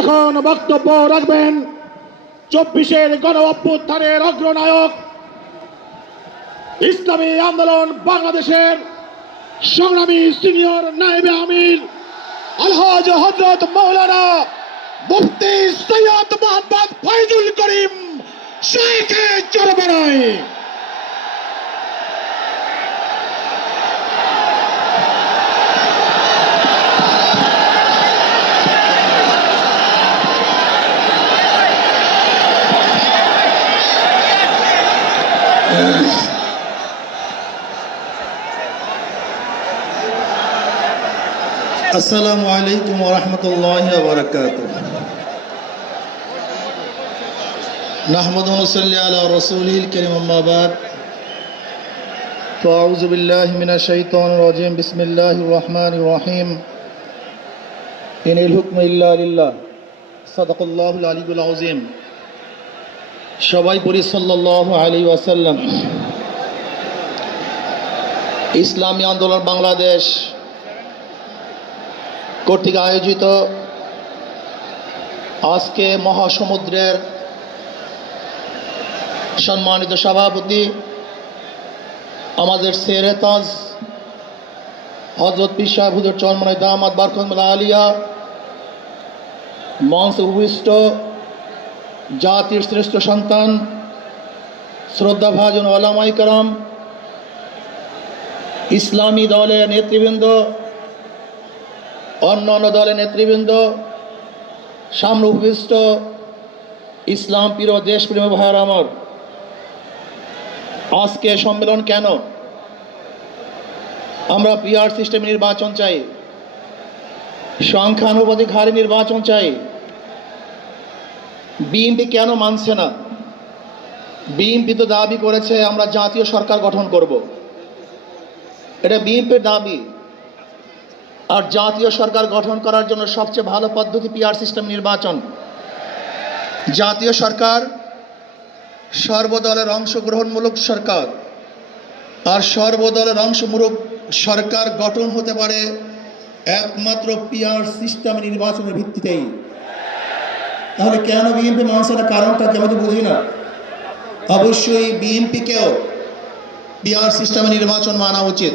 এখন বক্তব্য রাখবেন চব্বিশের গণ অভ্যুত্থানের অগ্রনায়ক ইসলামী আন্দোলন বাংলাদেশের সংগ্রামী সিনিয়র নাইবে আমির আলহাজ হজরত মৌলানা মুফতি সৈয়দ মোহাম্মদ ফয়জুল করিম শেখ চরবরায় আসসালামু আলাইকুম ওরহমতুল্লাহ বরকাত নাহমদ নসল্লি আলা রসুলিল করিম আম্মাবাদ فأعوذ بالله من الشيطان الرجيم بسم الله الرحمن الرحيم إن الحكم إلا لله صدق الله العلي العظيم সবাই পড়ি সাল্লাল্লাহু আলাইহি ওয়াসাল্লাম ইসলামী আন্দোলন বাংলাদেশ কর্তৃক আয়োজিত আজকে মহাসমুদ্রের সম্মানিত সভাপতি আমাদের সেরেতাজ হজরত পিসা হুজুর চরমনাই দামাদ বারখন্দুল্লা আলিয়া মঞ্চ উপবিষ্ট জাতির শ্রেষ্ঠ সন্তান শ্রদ্ধাভাজন ভাজন কালাম ইসলামী দলের নেতৃবৃন্দ অন্য অন্য দলের নেতৃবৃন্দ সাম্রভিষ্ট ইসলাম প্রিয় প্রেম ভাইয়ার আমার আজকে সম্মেলন কেন আমরা পিআর সিস্টেম নির্বাচন চাই সংখ্যানুপাতিক হারে নির্বাচন চাই বিএনপি কেন মানছে না বিএনপি তো দাবি করেছে আমরা জাতীয় সরকার গঠন করব এটা বিএনপির দাবি আর জাতীয় সরকার গঠন করার জন্য সবচেয়ে ভালো পদ্ধতি পিআর সিস্টেম নির্বাচন জাতীয় সরকার সর্বদলের অংশগ্রহণমূলক সরকার আর সর্বদলের অংশমূলক সরকার গঠন হতে পারে একমাত্র পিআর সিস্টেম নির্বাচনের ভিত্তিতেই তাহলে কেন বিএনপি মানুষের না কারণটা কেমন বুঝি না অবশ্যই বিএনপিকেও পিআর সিস্টেমে নির্বাচন মানা উচিত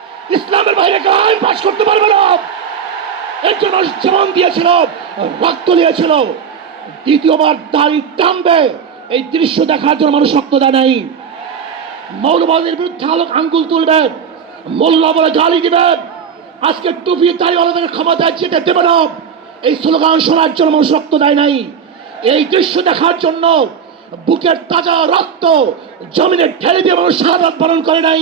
ইসলামের বাইরে গান পাস করতে পারবে না একজন মানুষ জীবন দিয়েছিল রক্ত দিয়েছিল দ্বিতীয়বার দাড়ি টানবে এই দৃশ্য দেখার জন্য মানুষ রক্ত দেয় নাই মৌলবাদের বিরুদ্ধে আলোক আঙ্গুল তুলবে মোল্লা বলে গালি দিবে আজকে টুপি তাই আলাদা ক্ষমতায় যেতে দেবে না এই স্লোগান শোনার জন্য মানুষ রক্ত দেয় নাই এই দৃশ্য দেখার জন্য বুকের তাজা রক্ত জমিনে ঢেলে দিয়ে মানুষ সাহায্য পালন করে নাই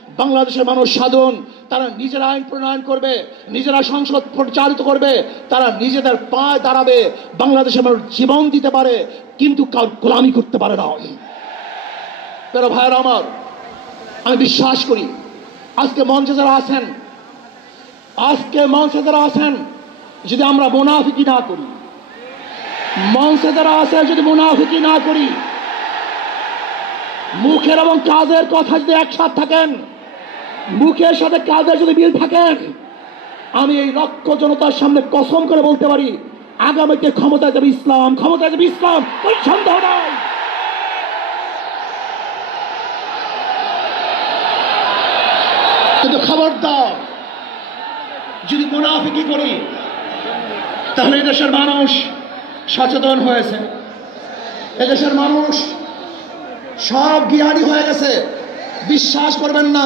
বাংলাদেশের মানুষ সাধন তারা নিজেরা আইন প্রণয়ন করবে নিজেরা সংসদ পরিচালিত করবে তারা নিজেদের পায়ে দাঁড়াবে বাংলাদেশের মানুষ জীবন দিতে পারে কিন্তু কার গোলামি করতে পারে না তেরো ভাইয়ের আমার আমি বিশ্বাস করি আজকে মঞ্চে যারা আছেন আজকে মঞ্চে যারা আছেন যদি আমরা মোনাফিকি না করি মঞ্চে যারা আছে যদি মোনাফিকি না করি মুখের এবং কাজের কথা যদি একসাথ থাকেন মুখের সাথে কাজের যদি মিল থাকেন আমি এই রক্ত জনতার সামনে কসম করে বলতে পারি আগামীতে ক্ষমতায় যাবে ইসলাম ক্ষমতায় যাবে ইসলাম ওই সন্দেহ নাই কিন্তু যদি মুনাফিকি করি তাহলে এদেশের মানুষ সচেতন হয়েছে এদেশের মানুষ সব জ্ঞানী হয়ে গেছে বিশ্বাস করবেন না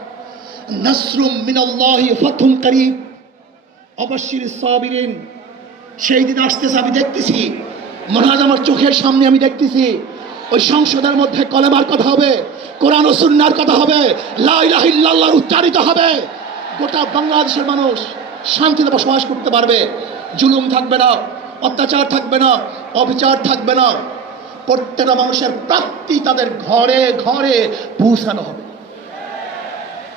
নসরুম মিনাল্লাহি ফতুন করিম অবশ্যই সাবিরিন সেই দিন আসতেছে আমি দেখতেছি মহাজ আমার চোখের সামনে আমি দেখতেছি ওই সংসদের মধ্যে কলেমার কথা হবে কোরআন ও সুন্নার কথা হবে লাইলাহিল্লাল্লাহর উচ্চারিত হবে গোটা বাংলাদেশের মানুষ শান্তিতে বসবাস করতে পারবে জুলুম থাকবে না অত্যাচার থাকবে না অবিচার থাকবে না প্রত্যেকটা মানুষের প্রাপ্তি তাদের ঘরে ঘরে পৌঁছানো হবে